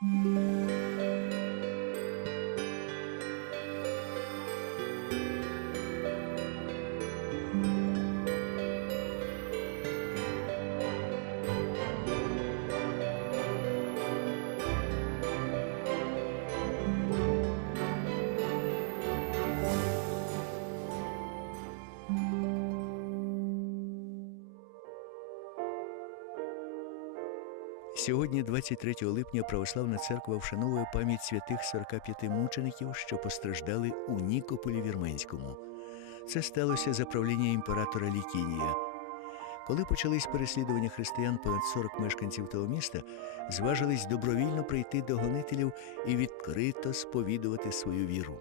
Música Сьогодні, 23 липня, православна церква вшановує пам'ять святих 45 мучеників, що постраждали у Нікополі Вірменському. Це сталося за правління імператора Лікінія. Коли почались переслідування християн, понад 40 мешканців того міста зважились добровільно прийти до гонителів і відкрито сповідувати свою віру.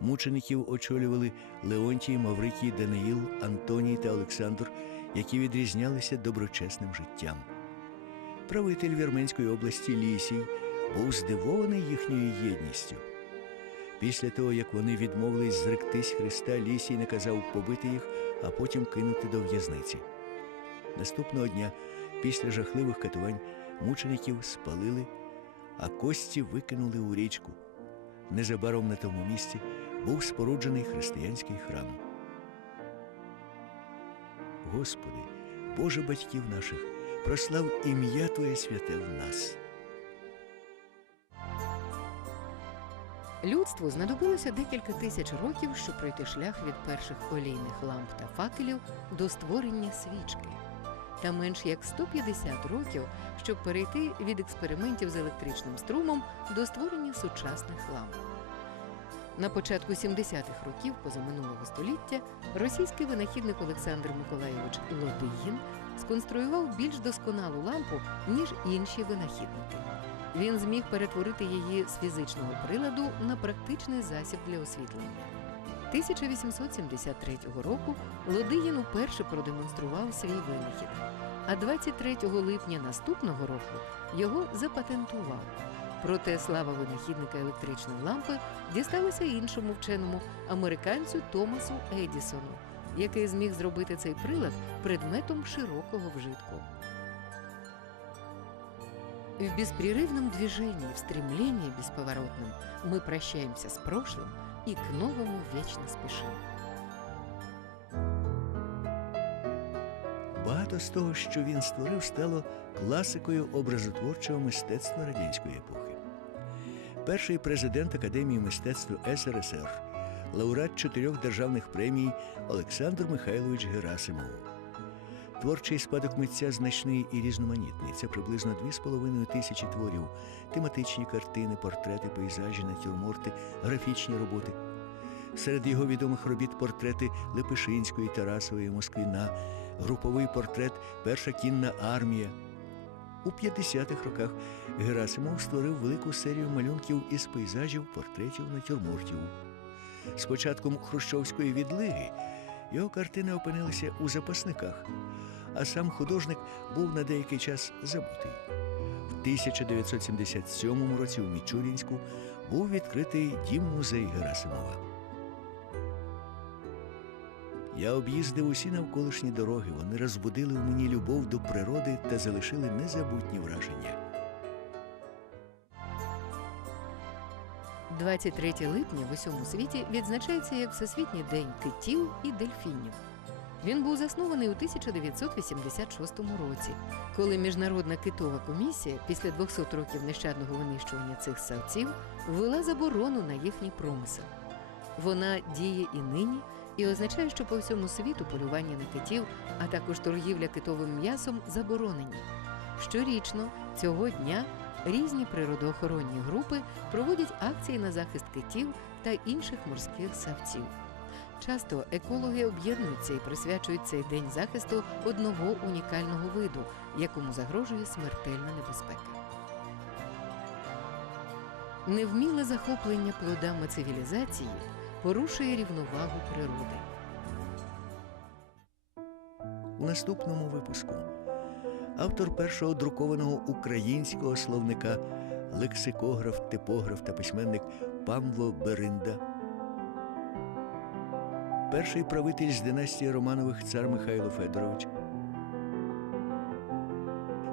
Мучеників очолювали Леонтій, Маврикій, Даниїл, Антоній та Олександр, які відрізнялися доброчесним життям. Правитель Вірменської області Лісій був здивований їхньою єдністю. Після того, як вони відмовились зректись Христа, Лісій наказав побити їх, а потім кинути до в'язниці. Наступного дня, після жахливих катувань, мучеників спалили, а кості викинули у річку. Незабаром на тому місці був споруджений християнський храм. Господи, Боже батьків наших, прослав ім'я Твоє святе в нас. Людству знадобилося декілька тисяч років, щоб пройти шлях від перших олійних ламп та факелів до створення свічки, та менш як 150 років, щоб перейти від експериментів з електричним струмом до створення сучасних ламп. На початку 70-х років позаминулого століття російський винахідник Олександр Миколайович Лодигін сконструював більш досконалу лампу, ніж інші винахідники. Він зміг перетворити її з фізичного приладу на практичний засіб для освітлення. 1873 року Лодигін уперше продемонстрував свій винахід, а 23 липня наступного року його запатентував. Проте слава винахідника електричної лампи дісталася іншому вченому американцю Томасу Едісону, який зміг зробити цей прилад предметом широкого вжитку. В беспрерывном движении, в стремлении бесповоротном мы прощаемся с прошлым и к новому вечно спешим. Багато з того, що він створив, стало класикою образотворчого мистецтва радянської епохи. Перший президент Академії мистецтв СРСР, лауреат чотирьох державних премій Олександр Михайлович Герасимов. Творчий спадок митця значний і різноманітний. Це приблизно 2,5 тисячі творів, тематичні картини, портрети, пейзажі, натюрморти, графічні роботи. Серед його відомих робіт портрети Лепешинської, Тарасової, Москвіна, груповий портрет Перша кінна армія. У 50-х роках Герасимов створив велику серію малюнків із пейзажів, портретів, натюрмортів. З початком хрущовської відлиги його картини опинилися у запасниках, а сам художник був на деякий час забутий. В 1977 році у Мічурінську був відкритий дім-музей Герасимова. Я об'їздив усі навколишні дороги. Вони розбудили в мені любов до природи та залишили незабутні враження. 23 липня в усьому світі відзначається як Всесвітній день китів і дельфінів. Він був заснований у 1986 році, коли Міжнародна китова комісія після 200 років нещадного винищування цих савців ввела заборону на їхній промисел. Вона діє і нині і означає, що по всьому світу полювання на китів, а також торгівля китовим м'ясом заборонені. Щорічно цього дня різні природоохоронні групи проводять акції на захист китів та інших морських савців. Часто екологи об'єднуються і присвячують цей день захисту одного унікального виду, якому загрожує смертельна небезпека. Невміле захоплення плодами цивілізації порушує рівновагу природи. У наступному випуску автор першого друкованого українського словника, лексикограф, типограф та письменник Павло Беринда. Перший правитель з династії Романових цар Михайло Федорович.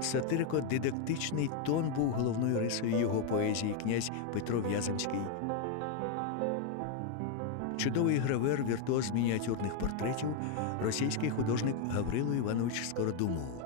Сатирико-дидактичний тон був головною рисою його поезії князь Петро В'яземський. Чудовий гравер, віртуоз мініатюрних портретів, російський художник Гаврило Іванович Скородумов.